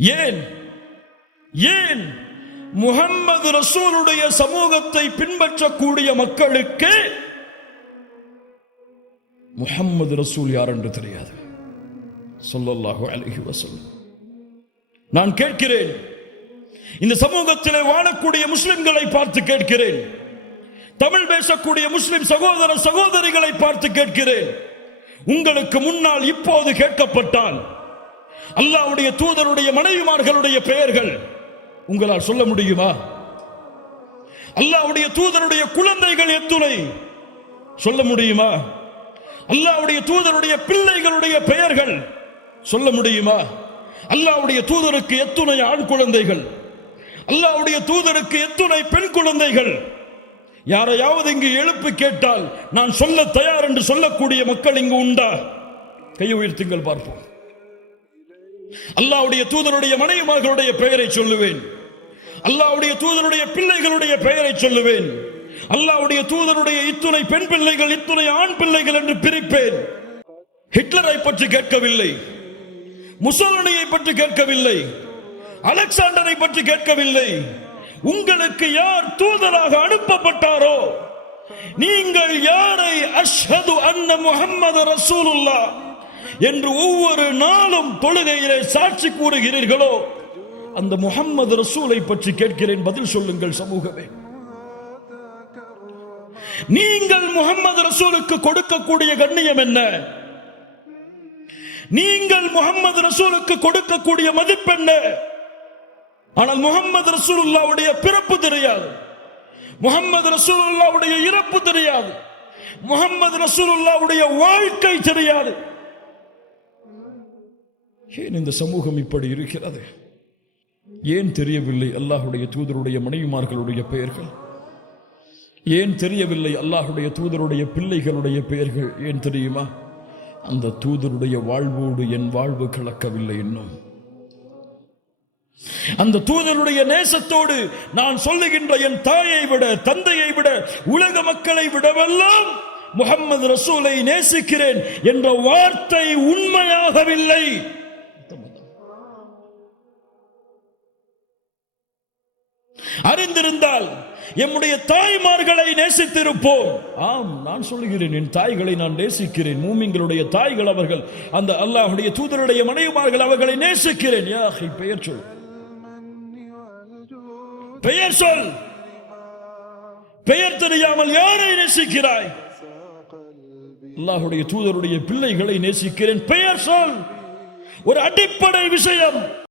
ஏன்? ஏன்? முகம்மது ரசூலுடைய சமூகத்தை பின்பற்றக்கூடிய மக்களுக்கு முகம்மது ரசூல் யார் என்று தெரியாது. சொல்லல்லாஹு அலைஹி வஸல்லம். நான் கேட்கிறேன் இந்த சமூகத்திலே வாழக்கூடிய முஸ்லிம்களை பார்த்து கேட்கிறேன் தமிழ் பேசக்கூடிய முஸ்லிம் சகோதர சகோதரிகளை பார்த்து கேட்கிறேன். உங்களுக்கு முன்னால் இப்போது கேட்கப்பட்டான் அல்லாவுடைய தூதருடைய மனைவிமார்களுடைய பெயர்கள். உங்களால் சொல்ல முடியுமா? அல்லாவுடைய தூதருடைய குழந்தைகள் எத்துணை. சொல்ல முடியுமா? அல்லாவுடைய தூதருடைய பிள்ளைகளுடைய பெயர்கள். சொல்ல முடியுமா? அல்லாவுடைய தூதருக்கு எத்துணை ஆண் குழந்தைகள். அல்லாவுடைய தூதருக்கு எத்துணை பெண் குழந்தைகள். யாரையாவது இங்கு எழுப்பு கேட்டால் நான் சொல்ல தயார் என்று சொல்லக்கூடிய மக்கள் இங்கு உண்டா? கையை உயர்த்துங்கள் பார்ப்போம். அல்லாவுடைய தூதருடைய மனைவிமார்களுடைய பெயரை சொல்லுவேன். அல்லாவுடைய தூதருடைய பிள்ளைகளுடைய பெயரை சொல்லுவேன். அல்லாவுடைய தூதருடைய இத்துணை பெண் பிள்ளைகள் இத்துணை ஆண் பிள்ளைகள் என்று பிரிப்பேன். ஹிட்லரை பற்றி கேட்கவில்லை. முசோலனியை பற்றி கேட்கவில்லை. அலெக்சாண்டரை பற்றி கேட்கவில்லை. உங்களுக்கு யார் தூதராக அனுப்பப்பட்டாரோ? நீங்கள் யாரை அஷ்ஹது அன்ன முகம்மது ரசூலுல்லாஹ்? என்று ஒவ்வொரு நாளும் தொழுகையிலே சாட்சி கூறுகிறீர்களோ அந்த முகம்மது ரசூலை பற்றி கேட்கிறேன் பதில் சொல்லுங்கள் சமூகமே. நீங்கள் முகம்மது ரசூலுக்கு கொடுக்கக்கூடிய கண்ணியம் என்ன? நீங்கள் முகம்மது ரசூலுக்கு கொடுக்கக்கூடிய மதிப்பெண்ண ஆனால் முகம்மது ரசூலுல்லாவுடைய பிறப்பு தெரியாது. முகம்மது ரசூலுல்லாவுடைய இறப்பு தெரியாது. முகம்மது ரசூலுல்லாவுடைய வாழ்க்கை தெரியாது. ஏன் இந்த சமூகம் இப்படி இருக்கிறது? ஏன் தெரியவில்லை அல்லாஹுடைய தூதருடைய மனைவிமார்களுடைய பெயர்கள்? ஏன் தெரியவில்லை அல்லாஹுடைய தூதருடைய பிள்ளைகளுடைய பெயர்கள்? ஏன் தெரியுமா? அந்த தூதருடைய வாழ்வோடு என் வாழ்வு கலக்கவில்லை இன்னும் அந்த தூதருடைய நேசத்தோடு நான் சொல்லுகின்ற என் தாயை விட தந்தையை விட உலக மக்களை விடவெல்லாம் முகம்மது ரசூலை நேசிக்கிறேன் என்ற வார்த்தை உண்மையாகவில்லை. அறிந்திருந்தால் எம்முடைய தாய்மார்களை நேசித்திருப்போம். ஆம் நான் சொல்லுகிறேன் என் தாய்களை நான் நேசிக்கிறேன். மூமிங்களுடைய தாய்கள் அவர்கள் அந்த அல்லாஹுடைய தூதருடைய மனைவிமார்கள் அவர்களை நேசிக்கிறேன். யா பெயர் சொல். பெயர் சொல். பெயர் தெரியாமல் யாரை நேசிக்கிறாய்? அல்லாஹுடைய தூதருடைய பிள்ளைகளை நேசிக்கிறேன். பெயர் சொல். ஒரு அடிப்படை விஷயம்.